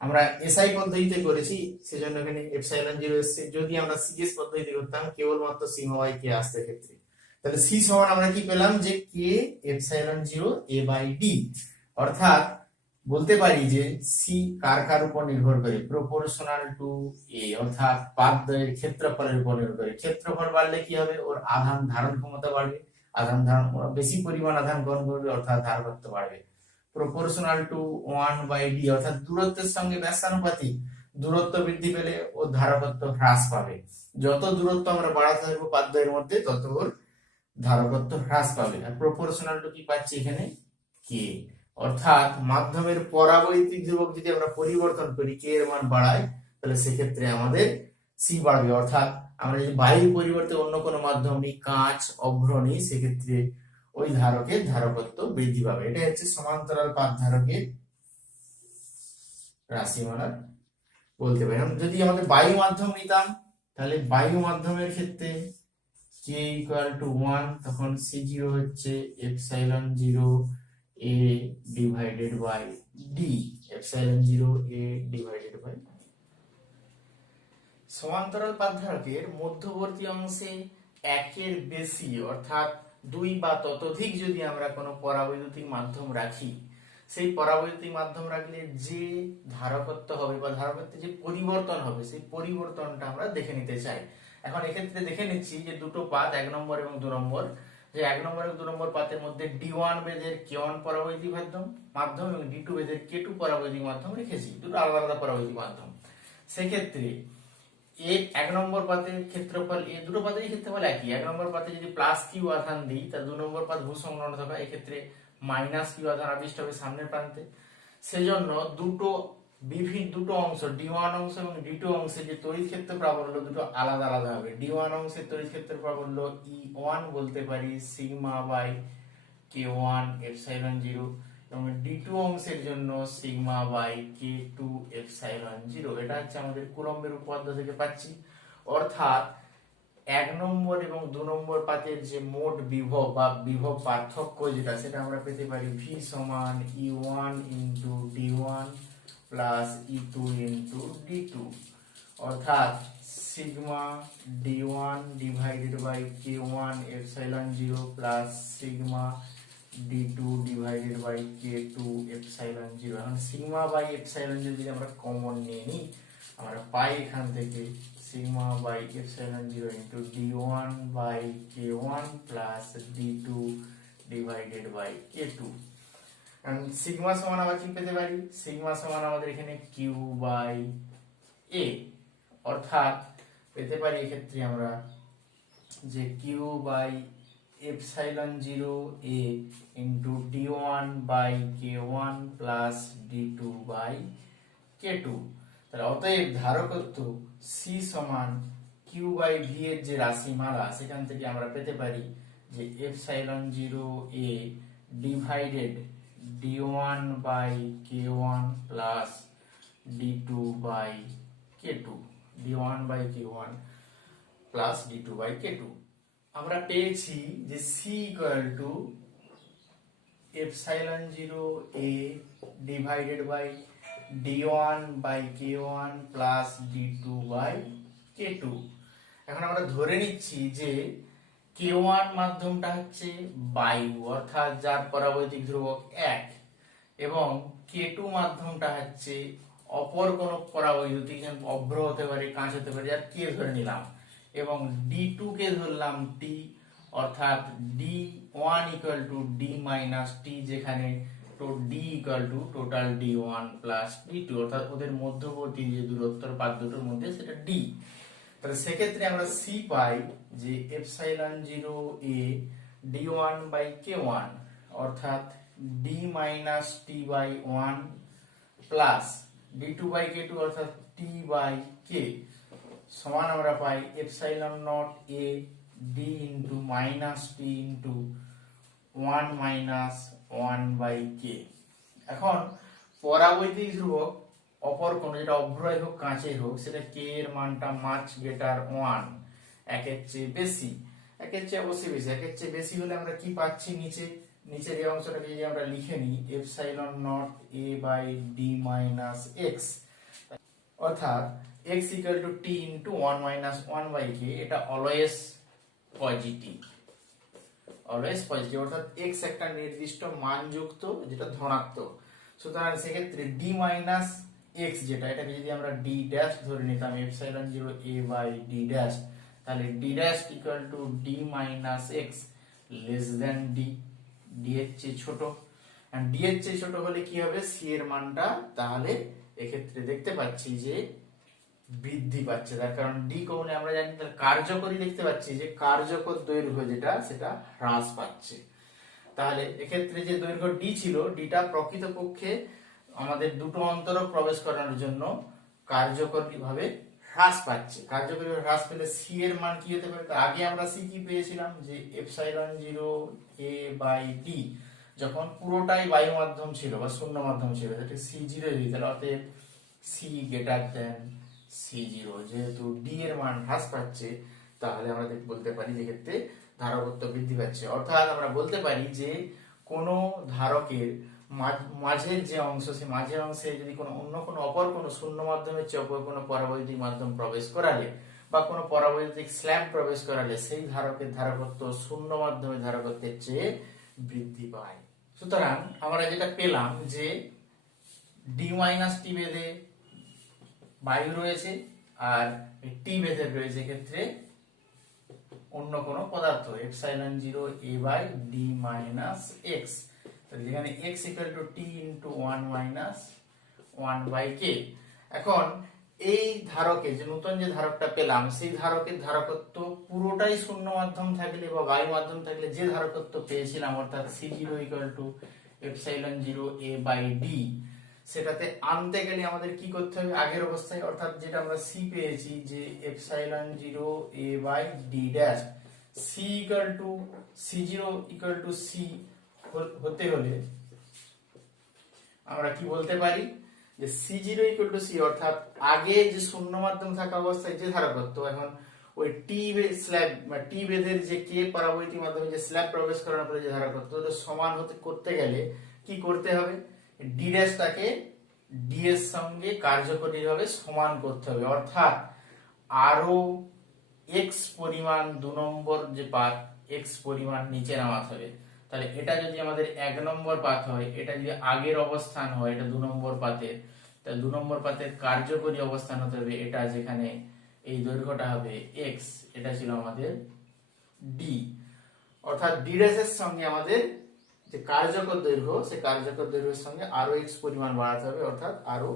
আমরা এসআই পদ্ধতিতে করেছি সেজন্য এখানে এপসাইলন 0 এসেছে। যদি আমরা সিএস পদ্ধতিতে করতাম কেবলমাত্র সিগমা বাই কে আসতে ক্ষেত্রে, তাহলে সি সমান আমরা কি পেলাম যে কে এপসাইলন 0 এ বাই ডি। অর্থাৎ বলতে পারি যে সি কার কার উপর নির্ভর করে, প্রপোর্শনাল টু এ, অর্থাৎ পাতদ্বয়ের ক্ষেত্রফলের উপর নির্ভর করে। ক্ষেত্রফল বাড়লে কি হবে, ওর আধান ধারণ ক্ষমতা বাড়বে, আধান ধারণ বেশি পরিমাণ আধান গ্রহণ করবে অর্থাৎ ধারকত্ব বাড়বে। প্রপোর্শনাল টু 1 বাই ডি, অর্থাৎ দূরত্বের সঙ্গে ব্যাসানুপাতিক, দূরত্ব বৃদ্ধি পেলে ওর ধারকত্ব হ্রাস পাবে। যত দূরত্ব আমরা বাড়াতে থাকবো পাতদ্বয়ের মধ্যে তত ওর ধারকত্ব হ্রাস পাবে। আর প্রপোর্শনাল টু কি পাচ্ছি এখানে কে, অর্থাৎ মাধ্যমের পরাবৈদ্যুতিক ধ্রুবক যদি আমরা পরিবর্তন করি, কে এর মান বাড়াই, তাহলে সেক্ষেত্রে আমাদের সি বাড়বে। অর্থাৎ আমরা যদি বায়ু পরিবর্তে অন্য কোনো মাধ্যম নিই, কাঁচ, অভ্র নিই, সেক্ষেত্রে ওই ধারকের ধারকত্ব বৃদ্ধি পাবে। এটা হচ্ছে সমান্তরাল পাত ধারকের রাশিমালা বলতে পারি। যদি আমাদের বায়ু মাধ্যম নিতাম, তাহলে বায়ু মাধ্যমের ক্ষেত্রে কে ইকুয়াল টু 1, তখন সি জিরো হচ্ছে epsilon 0 A divided by D, epsilon 0 A divided by. সমান্তরাল পাতধারকের মধ্যবর্তী অংশে একের বেশি অর্থাৎ 2 বা ততোধিক যদি আমরা কোনো পরাবৈদ্যুতিক মাধ্যম রাখি, সেই পরাবৈদ্যুতিক মাধ্যম রাখলে যে ধারকত্ব হবে বা ধারকত্বের যে পরিবর্তন হবে, সেই পরিবর্তনটা আমরা দেখে নিতে চাই। এখন এক্ষেত্রে দেখে নিচ্ছি যে দুটো পাত 1 নম্বর এবং 2 নম্বর, যে 1 নম্বর এবং 2 নম্বর পাতের মধ্যে D1 বেধের K1 পরাবৈদ্যুতিক মাধ্যম এবং D2 বেধের K2 পরাবৈদ্যুতিক মাধ্যম রেখেছি, দুটো আলাদা আলাদা পরাবৈদ্যুতিক মাধ্যম। সেক্ষেত্রে এর 1 নম্বর পাতের ক্ষেত্রফল, এই দুটো পাতেরই ক্ষেত্রফল একই। 1 নম্বর পাতে যদি প্লাস কিউ আধান দিই, তাহলে 2 নম্বর পাত ভূসংলগ্ন থাকা, এই ক্ষেত্রে মাইনাস কিউ আধান আবিষ্ট হবে সামনের প্রান্তে। সেজন্য দুটো অংশ D1 অংশ এবং D2 অংশে যে তড়িৎ ক্ষেত্র প্রাবল্য দুটো আলাদা আলাদা হবে। D1 অংশের তড়িৎ ক্ষেত্র প্রাবল্য E1 বলতে পারি সিগমা বাই K1 এপসাইলন 0, এবং D2 অংশের জন্য সিগমা বাই K2 এপসাইলন 0। এটা হচ্ছে আমাদের কুলম্বের উপপাদ্য থেকে পাচ্ছি। অর্থাৎ 1 নম্বর এবং 2 নম্বর পাতের যে মোট বিভব বা বিভব পার্থক্য যেটা, সেটা আমরা পেতে পারি V সমান E1 into D1 plus E2 into D2, অর্থাৎ sigma D1 divided by K1 epsilon 0 plus sigma D2 divided by K2 epsilon 0। এখন সিগমা বাই এপসাইলন যদি আমরা কমন নিয়ে নিই, আমরা পাই এখান থেকে sigma by epsilon 0 into D1 by K1 plus D2 divided by K2। কারণ সিগমা সমান আবার কি পেতে পারি, সিগমা সমান আমাদের এখানে কিউ বাই এ, অর্থাৎ পেতে পারি এক্ষেত্রে আমরা যে Q by epsilon 0 A into D1 by K1 plus D2 by K2। তাহলে অতএব ধারকত্ব সি সমান কিউ বাই ভি এর যে রাশিমালা, সেখান থেকে আমরা পেতে পারি যে epsilon 0 A divided D1 by K1 plus D2 by K2, D1 by K1 plus D2 by K2। আমরা পেয়েছি যে C equal to epsilon 0 A divided by D1 by K1 plus D2 by K2। এখন আমরা ধরে নিচ্ছি যে K1 মাধ্যমটা হচ্ছে বায়ু অর্থাৎ যার পরাবৈদ্যুতিক ধ্রুবক 1 এবং K2 মাধ্যমটা হচ্ছে অপর কোন পরাবৈদ্যুতিক, অভ্র হতে পারে, কাঁচ হতে পারে, যার K ধরে নিলাম, এবং D2 কে ধরলাম T, অর্থাৎ D1 equal to D minus T, যেখানে তো D equal to total D1 plus D2, অর্থাৎ ওদের মধ্যবর্তী যে দূরত্বর পাত দুটোর মধ্যে সেটা D। তাহলে সেক্ষেত্রে আমরা C পাই যে epsilon 0 a D1 by K1 অর্থাৎ D minus T by 1 plus D2 by K2 অর্থাৎ T বাই K সমান আমরা পাই epsilon naught a D into minus T into 1 minus 1 by K। এখন পরাবৈদ্যুতিক ধ্রুবক অপর কোন, যেটা অভ্রয় হোক কাঁচের হোক, সেটা K এর মানটা মাচ গ্রেটার 1, একের চেয়ে বেশি, একের চেয়ে অবশ্যই বেশি, একের চেয়ে বেশি হলে আমরা কি পাচ্ছি, নিচের এই অংশটাকে যদি আমরা লিখে নিই epsilon naught a by d minus x, অর্থাৎ x equal to t into 1 minus 1 by k, এটা অলওয়েজ পজিটিভ, অর্থাৎ x একটা নির্দিষ্ট মানযুক্ত, যেটা ধনাত্মক। সুতরাং সেক্ষেত্রে d মাইনাস x যেটা, এটাকে যদি আমরা d ড্যাশ ধরে নিতাম epsilon 0 a by d dash, তাহলে d dash equal to d minus x less than d, d এর চেয়ে ছোট, এন্ড d এর চেয়ে ছোট হলে কি হবে, c এর মানটা তাহলে এক্ষেত্রে দেখতে পাচ্ছি যে বৃদ্ধি পাচ্ছে, তার কারণ d কমলে আমরা জানি তাহলে কার্যকরী দেখতে পাচ্ছি যে কার্যকর দৈর্ঘ্য যেটা সেটা হ্রাস পাচ্ছে। তাহলে এক্ষেত্রে যে দৈর্ঘ্য d ছিল, dটা প্রকৃতপক্ষে আমাদের দুটো অন্তরক প্রবেশ করানোর জন্য কার্যকরীভাবে হ্রাস পাচ্ছে। কার্যকরীভাবে হ্রাস পেলে c এর মান কি হতে পারে, আগে আমরা c কি পেয়েছিলাম যে এপসাইলন 0 a বাই d, যখন পুরোটাই বায়ু মাধ্যম ছিল বা শূন্য মাধ্যম ছিল, সেটা c0 তাহলে অতএব c গ্রেটার দেন c0, যেহেতু d এর মান হ্রাস পাচ্ছে তাহলে আমরা বলতে পারি যে ক্ষেত্রে ধারকত্ব বৃদ্ধি পাচ্ছে। অর্থাৎ আমরা বলতে পারি যে কোন ধারকের মাঝের যে অংশ, সেই মাঝের অংশে যদি অন্য কোনো অপর কোনো শূন্য মাধ্যমের চেয়ে অপর কোনো পরাবৈদ্যুতিক মাধ্যম প্রবেশ করালে বা কোনো পরাবৈদ্যুতিক স্ল্যাব প্রবেশ করালে সেই ধারকের ধারকত্ব শূন্য মাধ্যমের ধারকত্বের চেয়ে বৃদ্ধি পায়। সুতরাং আমরা যেটা পেলাম যে d মাইনাস টি বেধে বায়ু রয়েছে আর টি বেধে রয়েছে ক্ষেত্রে অন্য কোনো পদার্থ epsilon 0 a by d minus x, যেখানে x equal to t into 1 minus 1 by k। এখন এই ধারকে যে নতুন যে ধারকটা পেলাম, সেই ধারকের ধারকত্ব পুরোটাই শূন্য মাধ্যম থাকলে বা বায়ু মাধ্যম থাকলে যে ধারকত্ব পেয়েছিলাম, অর্থাৎ c0 equal to epsilon 0 a by d, সেটাতে আনতে গেলে আমাদের কি করতে হবে আগের অবস্থায়, অর্থাৎ যেটা আমরা c পেয়েছি যে epsilon 0 a by d dash, c equal to c0 equal to c হতে হলে আমরা কি বলতে পারি যে c0 ইকুয়াল টু c, অর্থাৎ আগে যে শূন্য মাধ্যম থাকা অবস্থায় যে ধারকত্ব, এখন ওই টি স্ল্যাব বা টি বেধের যে কে পরাবৈদ্যুতিক মাধ্যমে যে স্ল্যাব প্রবেশ করানোর পরে যে ধারকত্ব, ওটা সমান হতে করতে গেলে কি করতে হবে, ডি ড্যাশটাকে ডি এর সঙ্গে কার্যকরীভাবে সমান করতে হবে, অর্থাৎ আরো এক্স পরিমাণ 2 নম্বর যে পাত এক্স পরিমাণ নিচে নামাতে হবে। তাহলে এটা যদি আমাদের 1 নম্বর পাত হয়, এটা যদি আগের অবস্থান হয়, এটা 2 নম্বর পাতের, তাহলে 2 নম্বর পাতের কার্যকরী অবস্থান হতে হবে এটা, যেখানে এই দৈর্ঘ্যটা হবে x, এটা ছিল আমাদের d, অর্থাৎ d এর সঙ্গে আমাদের যে কার্যকর দৈর্ঘ্য, সেই কার্যকর দৈর্ঘ্যের সঙ্গে আরো x পরিমাণ বাড়াতে হবে, অর্থাৎ আরো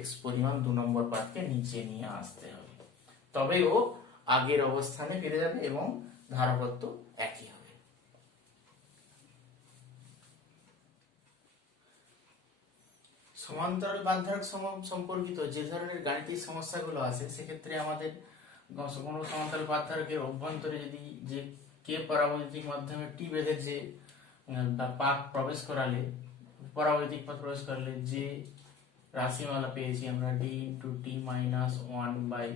x পরিমাণ 2 নম্বর পাতকে নিচে নিয়ে আসতে হবে, তবে ও আগের অবস্থানে ফিরে যাবে এবং ধারকত্ব একই হবে। সমান্তরাল বাঁধধারক সম্পর্কিত যে ধরনের গাণিতিক সমস্যাগুলো আছে, সেক্ষেত্রে আমাদের কোনো সমান্তরাল বাঁধধারকের অভ্যন্তরে যদি যে কে পরাবৈদ্যুতিক মাধ্যমে টি বেধের যে পাক প্রবেশ করালে, পরাবৈদ্যুতিক পথ প্রবেশ করালে যে রাশিমালা পেয়েছি আমরা d into T minus 1 by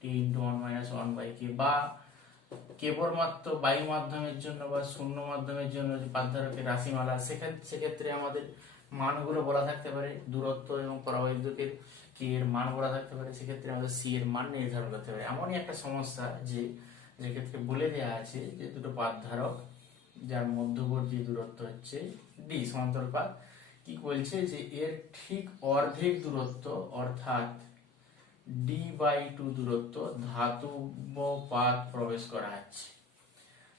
T into 1 minus 1 by K, বা কেবলমাত্র বায়ু মাধ্যমের জন্য বা শূন্য মাধ্যমের জন্য যে বাঁধধারকের রাশিমালা, সেক্ষেত্রে আমাদের মানগুলো বলা থাকতে পারে, দূরত্ব এবং পরাবৈদ্যুতিকের কি এর মান বলা থাকতে পারে, সেক্ষেত্রে আমাদের সি এর মান নির্ধারণ করতে পারে। এমনই একটা সমস্যা যে যেক্ষেত্রে বলে দেওয়া আছে যে দুটো পাত ধারক যার মধ্যবর্তী দূরত্ব হচ্ছে ডি সমান্তরাল পাত, কি বলছে যে এর ঠিক অর্ধেক দূরত্ব অর্থাৎ d/2 দূরত্ব ধাতব পাত প্রবেশ করা আছে।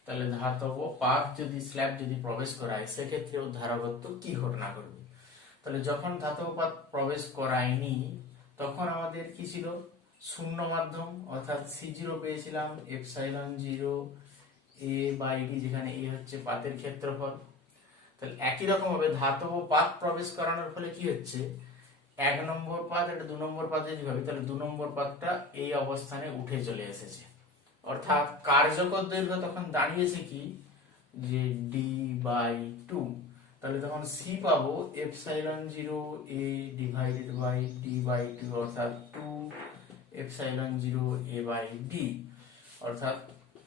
তাহলে ধাতব পাত যদি স্ল্যাব যদি প্রবেশ করায় সেক্ষেত্রে ওর ধারকত্ব কি ঘটনা ঘটবে? তাহলে যখন ধাতব পাত প্রবেশ করায়নি তখন আমাদের কি ছিল? শূন্য মাধ্যম, অর্থাৎ C0 পেয়েছিলাম এপসাইলন 0 a/d, যেখানে a হচ্ছে পাতের ক্ষেত্রফল। তাহলে একই রকম ভাবে ধাতব পাত প্রবেশ করানোর ফলে কি হচ্ছে? 1 নম্বর পাত এটা 2 নম্বর পাতে যদি ভাবি তাহলে 2 নম্বর পাতটা এই অবস্থানে উঠে চলে এসেছে, অর্থাৎ কার্যকর দৈর্ঘ্য তখন দাঁড়িয়েছে কি? যে d/2। তাহলে তখন c পাবো epsilon 0 a divided by d/2, অর্থাৎ 2 এপসাইলন 0 a/d, অর্থাৎ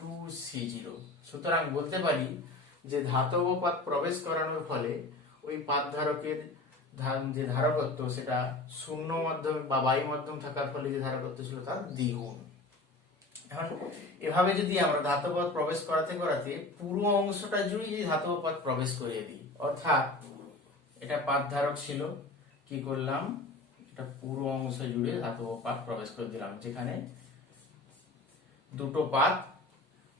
2c0। সুতরাং বলতে পারি যে ধাতব পাত প্রবেশ করানোর ফলে ওই পাত ধারকের যে ধারকত্ব সেটা শূন্য মাধ্যমে বা বায়ু মাধ্যম থাকার ফলে যে ধারকত্ব ছিল তার দ্বিগুণ। এখন এভাবে যদি আমরা ধাতব পাত প্রবেশ করাতে করাতে পুরো অংশটা জুড়ে যদি ধাতব পাত প্রবেশ করিয়ে দিই, অর্থাৎ এটা পাত ধারক ছিল, কি করলাম? এটা পুরো অংশ জুড়ে ধাতব পাত প্রবেশ করে দিলাম, যেখানে দুটো পাত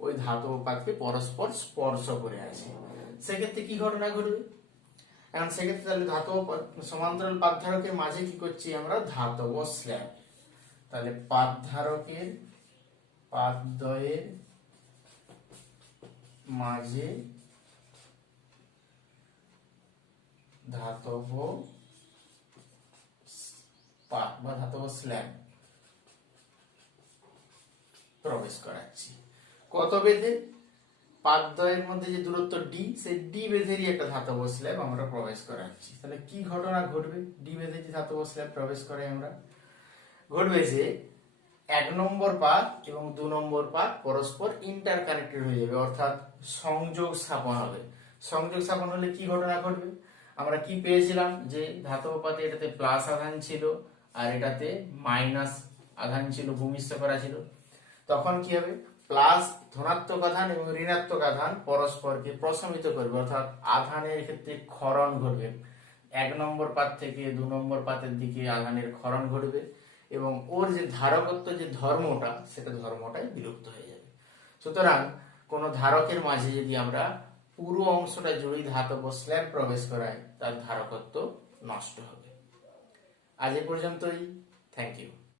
ওই ধাতব পাতকে পরস্পর স্পর্শ করে আছে। সেক্ষেত্রে কি ঘটনা ঘটবে? এখন সেক্ষেত্রে তাহলে ধাতব সমান্তরাল পাত ধারকের মাঝে কি করছি আমরা? ধাতব স্ল্যাব। তাহলে পাত ধারকের পাতদ্বয়ের মাঝে ধাতব পাত বা ধাতব স্ল্যাব প্রবেশ করাচ্ছি। কত বেধে? পাতদ্বয়ের মধ্যে যে দূরত্ব ডি, সেই ডি বেধেরই একটা ধাতব স্ল্যাব আমরা প্রবেশ করাচ্ছি। তাহলে কি ঘটনা ঘটবে? ডি বেধে যে ধাতব স্ল্যাব প্রবেশ করে আমরা, ঘটবে যে 1 নম্বর পাত এবং 2 নম্বর পাত পরস্পর ইন্টার কানেক্টেড হয়ে যাবে, অর্থাৎ সংযোগ স্থাপন হবে। সংযোগ স্থাপন হলে কি ঘটনা ঘটবে? আমরা কি পেয়েছিলাম? যে ধাতব পাতে এটাতে প্লাস আধান ছিল আর এটাতে মাইনাস আধান ছিল, ভূমিষ্ঠ করা ছিল। তখন কি হবে? প্লাস ধনাত্মক আধান এবং ঋণাত্মক আধান পরস্পরকে প্রশমিত করবে, অর্থাৎ আধানের ক্ষেত্রে ক্ষরণ ঘটবে। 1 নম্বর পাত থেকে 2 নম্বর পাতের দিকে আধানের ক্ষরণ ঘটবে এবং ওর যে ধারকত্ব যে ধর্মটা সেটা ধর্মটাই বিলুপ্ত হয়ে যাবে। সুতরাং কোন ধারকের মাঝে যদি আমরা পুরো অংশটা জুড়ে ধাতব স্ল্যাব প্রবেশ করাই তার ধারকত্ব নষ্ট হবে। আজ এ পর্যন্তই। Thank you.